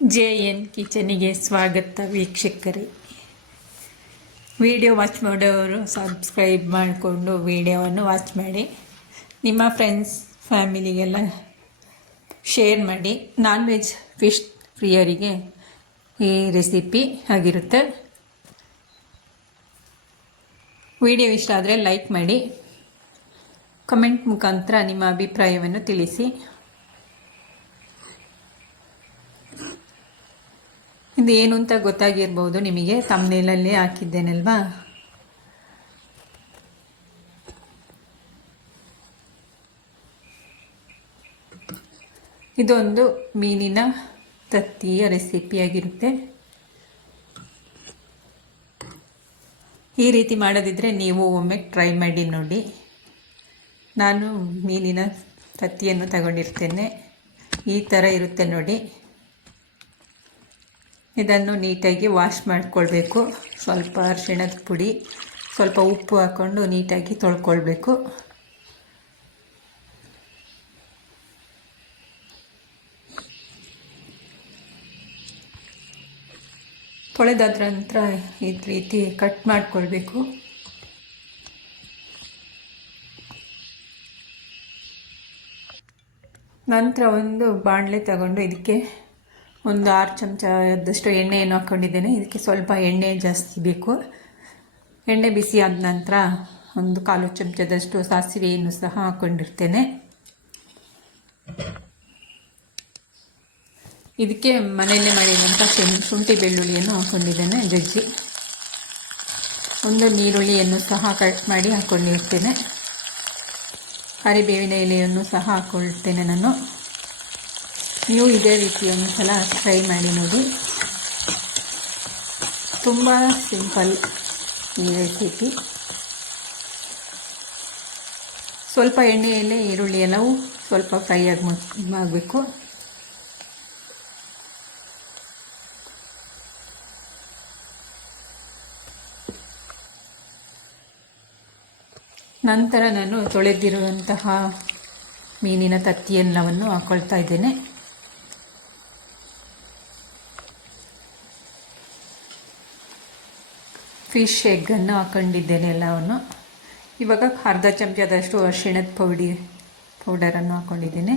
JN ಕಿಚನಿಗೆ ಸ್ವಾಗತ ವೀಕ್ಷಕರೇ. Video watch ಮಾಡೋರು ಸಬ್ಸ್ಕ್ರೈಬ್ ಮಾಡಿಕೊಂಡು ವಿಡಿಯೋವನ್ನು ವಾಚ್ ಮಾಡಿ, ನಿಮ್ಮ ಫ್ರೆಂಡ್ಸ್ ಫ್ಯಾಮಿಲಿಗೆಲ್ಲ ಶೇರ್ ಮಾಡಿ. ನಾನ್ ವೆಜ್ ಫಿಶ್ ಪ್ರಿಯರಿಗೆ ಈ ರೆಸಿಪಿ ಆಗಿರುತ್ತೆ. ವಿಡಿಯೋ ಇಷ್ಟ ಆದರೆ ಲೈಕ್ ಮಾಡಿ, ಕಮೆಂಟ್ ಮುಖಾಂತರ ನಿಮ್ಮ ಅಭಿಪ್ರಾಯವನ್ನು ತಿಳಿಸಿ. ಇದು ಏನು ಅಂತ ಗೊತ್ತಾಗಿರ್ಬೋದು ನಿಮಗೆ, ತಮ್ನೇಲಲ್ಲಿ ಹಾಕಿದ್ದೇನಲ್ವಾ. ಇದೊಂದು ಮೀನಿನ ತತ್ತಿಯ ರೆಸಿಪಿಯಾಗಿರುತ್ತೆ. ಈ ರೀತಿ ಮಾಡೋದಿದ್ರೆ ನೀವು ಒಮ್ಮೆ ಟ್ರೈ ಮಾಡಿ ನೋಡಿ. ನಾನು ಮೀನಿನ ತತ್ತಿಯನ್ನು ತಗೊಂಡಿರ್ತೇನೆ. ಈ ಥರ ಇರುತ್ತೆ ನೋಡಿ. ಇದನ್ನು ನೀಟಾಗಿ ವಾಶ್ ಮಾಡಿಕೊಳ್ಬೇಕು. ಸ್ವಲ್ಪ ಅರಿಶಿಣದ ಪುಡಿ, ಸ್ವಲ್ಪ ಉಪ್ಪು ಹಾಕ್ಕೊಂಡು ನೀಟಾಗಿ ತೊಳ್ಕೊಳ್ಬೇಕು. ತೊಳೆದಾದ ನಂತರ ಈ ರೀತಿ ಕಟ್ ಮಾಡಿಕೊಳ್ಬೇಕು. ನಂತರ ಒಂದು ಬಾಣಲೆ ತಗೊಂಡು ಇದಕ್ಕೆ ಒಂದು 6 ಚಮಚದಷ್ಟು ಎಣ್ಣೆಯನ್ನು ಹಾಕ್ಕೊಂಡಿದ್ದೇನೆ. ಇದಕ್ಕೆ ಸ್ವಲ್ಪ ಎಣ್ಣೆ ಜಾಸ್ತಿ ಬೇಕು. ಎಣ್ಣೆ ಬಿಸಿ ಆದ ನಂತರ ಒಂದು 1/4 ಚಮಚದಷ್ಟು ಸಾಸಿವೆಯನ್ನು ಸಹ ಹಾಕ್ಕೊಂಡಿರ್ತೇನೆ. ಇದಕ್ಕೆ ಮನೆಯಲ್ಲೇ ಮಾಡಿರುವಂಥ ಶುಂಠಿ ಬೆಳ್ಳುಳ್ಳಿಯನ್ನು ಹಾಕ್ಕೊಂಡಿದ್ದೇನೆ ಜಜ್ಜಿ. ಒಂದು ಈರುಳ್ಳಿಯನ್ನು ಸಹ ಕಟ್ ಮಾಡಿ ಹಾಕ್ಕೊಂಡಿರ್ತೇನೆ. ಕರಿಬೇವಿನ ಎಲೆಯನ್ನು ಸಹ ಹಾಕ್ಕೊಳ್ತೇನೆ ನಾನು. ನೀವು ಇದೇ ರೀತಿ ಒಂದು ಸಲ ಟ್ರೈ ಮಾಡಿ ನೋಡಿ. ತುಂಬ ಸಿಂಪಲ್ ಈ ರೆಸಿಪಿ. ಸ್ವಲ್ಪ ಎಣ್ಣೆಯಲ್ಲೇ ಈರುಳ್ಳಿ ಎಲ್ಲವೂ ಸ್ವಲ್ಪ ಫ್ರೈ ಆಗಬೇಕು. ನಂತರ ನಾನು ತೊಳೆದಿರುವಂತಹ ಮೀನಿನ ತತ್ತಿಯೆಲ್ಲವನ್ನು ಹಾಕ್ಕೊಳ್ತಾ ಇದ್ದೇನೆ. ಫಿಶ್ ಎಗ್ಗನ್ನು ಹಾಕ್ಕೊಂಡಿದ್ದೇನೆ ಎಲ್ಲವನ್ನು. ಇವಾಗ 1/2 ಚಮಚದಷ್ಟು ಅರಿಶಿಣದ ಪೌಡರನ್ನು ಹಾಕ್ಕೊಂಡಿದ್ದೇನೆ.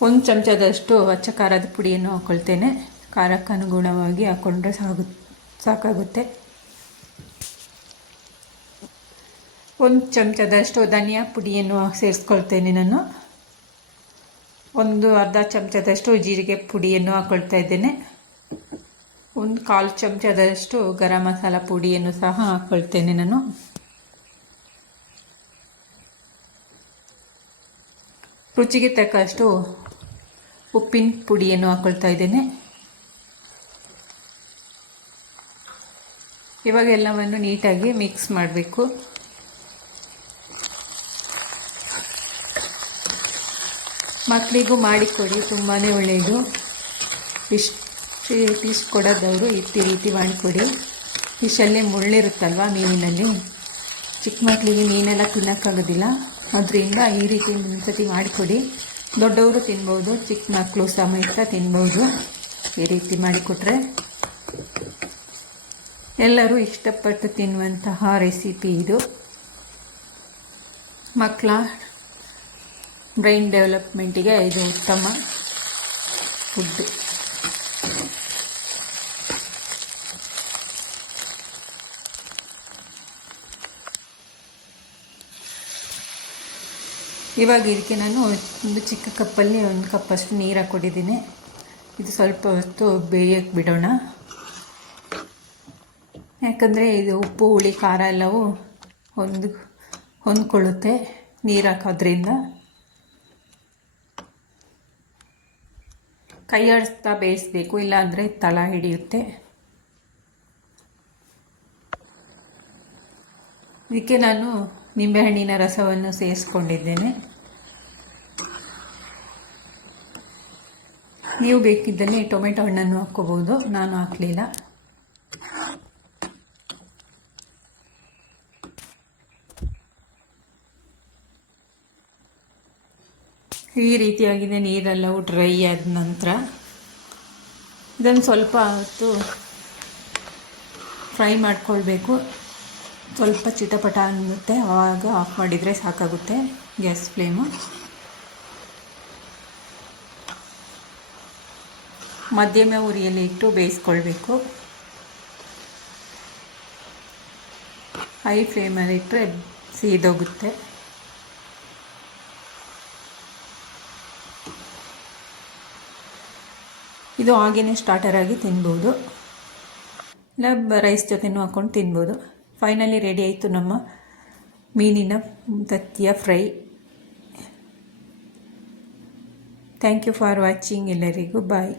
1 ಚಮಚದಷ್ಟು ಅಚ್ಚ ಖಾರದ ಪುಡಿಯನ್ನು ಹಾಕ್ಕೊಳ್ತೇನೆ. ಖಾರಕ್ಕೆ ಅನುಗುಣವಾಗಿ ಹಾಕ್ಕೊಂಡ್ರೆ ಸಾಕಾಗುತ್ತೆ. 1 ಚಮಚದಷ್ಟು ಧನಿಯಾ ಪುಡಿಯನ್ನು ಸೇರಿಸ್ಕೊಳ್ತೇನೆ ನಾನು. ಒಂದು 1/2 ಚಮಚದಷ್ಟು ಜೀರಿಗೆ ಪುಡಿಯನ್ನು ಹಾಕ್ಕೊಳ್ತಾ ಇದ್ದೇನೆ. 1/4 ಚಮಚದಷ್ಟು ಗರಂ ಮಸಾಲ ಪುಡಿಯನ್ನು ಸಹ ಹಾಕ್ಕೊಳ್ತೇನೆ ನಾನು. ರುಚಿಗೆ ತಕ್ಕಷ್ಟು ಉಪ್ಪಿನ ಪುಡಿಯನ್ನು ಹಾಕ್ಕೊಳ್ತಾ ಇದ್ದೇನೆ. ಇವಾಗ ಎಲ್ಲವನ್ನು ನೀಟಾಗಿ ಮಿಕ್ಸ್ ಮಾಡಬೇಕು. ಮಕ್ಕಳಿಗೂ ಮಾಡಿಕೊಡಿ, ತುಂಬಾ ಒಳ್ಳೆಯದು. ಫಿಶ್ ಕೊಡೋದವರು ಈ ರೀತಿ ಮಾಡಿಕೊಡಿ. ಫಿಶಲ್ಲೇ ಮುಳ್ಳಿರುತ್ತಲ್ವ ಮೀನಿನಲ್ಲಿ, ಚಿಕ್ಕ ಮಕ್ಕಳಿಗೆ ಮೀನೆಲ್ಲ ತಿನ್ನೋಕ್ಕಾಗೋದಿಲ್ಲ. ಅದರಿಂದ ಈ ರೀತಿ ಒಂದ್ಸತಿ ಮಾಡಿಕೊಡಿ. ದೊಡ್ಡವರು ತಿನ್ಬೋದು, ಚಿಕ್ಕ ಮಕ್ಕಳು ಸಮೇತ ತಿನ್ಬೋದು. ಈ ರೀತಿ ಮಾಡಿಕೊಟ್ರೆ ಎಲ್ಲರೂ ಇಷ್ಟಪಟ್ಟು ತಿನ್ನುವಂತಹ ರೆಸಿಪಿ ಇದು. ಮಕ್ಕಳ ಬ್ರೈನ್ ಡೆವಲಪ್ಮೆಂಟಿಗೆ ಇದು ಉತ್ತಮ ಫುಡ್ಡು. ಇವಾಗ ಇದಕ್ಕೆ ನಾನು ಒಂದು ಚಿಕ್ಕ ಕಪ್ಪಲ್ಲಿ 1 ಕಪ್ಪಷ್ಟು ನೀರು ಹಾಕ್ಕೊಂಡಿದ್ದೀನಿ. ಇದು ಸ್ವಲ್ಪ ಹೊತ್ತು ಬೇಯಕ್ಕೆ ಬಿಡೋಣ. ಯಾಕಂದರೆ ಇದು ಉಪ್ಪು ಹುಳಿ ಖಾರ ಎಲ್ಲವೂ ಹೊಂದ್ಕೊಳ್ಳುತ್ತೆ ನೀರು ಹಾಕೋದ್ರಿಂದ. ಕೈ ಆಡಿಸ್ತಾ ಬೇಯಿಸಬೇಕು, ಇಲ್ಲಾಂದರೆ ತಳ ಹಿಡಿಯುತ್ತೆ. ಇದಕ್ಕೆ ನಾನು ನಿಂಬೆಹಣ್ಣಿನ ರಸವನ್ನು ಸೇರಿಸ್ಕೊಂಡಿದ್ದೇನೆ. ನೀವು ಬೇಕಿದ್ದಲ್ಲಿ ಟೊಮೆಟೊ ಹಣ್ಣನ್ನು ಹಾಕ್ಕೋಬೋದು, ನಾನು ಹಾಕಲಿಲ್ಲ. ಈ ರೀತಿಯಾಗಿದೆ. ನೀರೆಲ್ಲವೂ ಡ್ರೈ ಆದ ನಂತರ ಇದನ್ನು ಸ್ವಲ್ಪ ಹೊತ್ತು ಫ್ರೈ ಮಾಡ್ಕೊಳ್ಬೇಕು. ಸ್ವಲ್ಪ ಚಿಟಪಟ ಅನ್ನುತ್ತೆ, ಆವಾಗ ಆಫ್ ಮಾಡಿದರೆ ಸಾಕಾಗುತ್ತೆ ಗ್ಯಾಸ್ ಫ್ಲೇಮು. ಮಧ್ಯಮ ಉರಿಯಲ್ಲಿ ಇಟ್ಟು ಬೇಯಿಸ್ಕೊಳ್ಬೇಕು. ಹೈ ಫ್ಲೇಮಲ್ಲಿ ಇಟ್ಟರೆ ಸೀದೋಗುತ್ತೆ. ಇದು ಹಾಗೇ ಸ್ಟಾರ್ಟರ್ ಆಗಿ ತಿನ್ಬೋದು, ಇಲ್ಲ ರೈಸ್ ಜೊತೆನೂ ಹಾಕ್ಕೊಂಡು ತಿನ್ಬೋದು. ಫೈನಲಿ ರೆಡಿ ಆಯಿತು ನಮ್ಮ ಮೀನಿನ ತತ್ತಿಯ fry. Thank you for watching. ಎಲ್ಲರಿಗೂ ಬಾಯ್.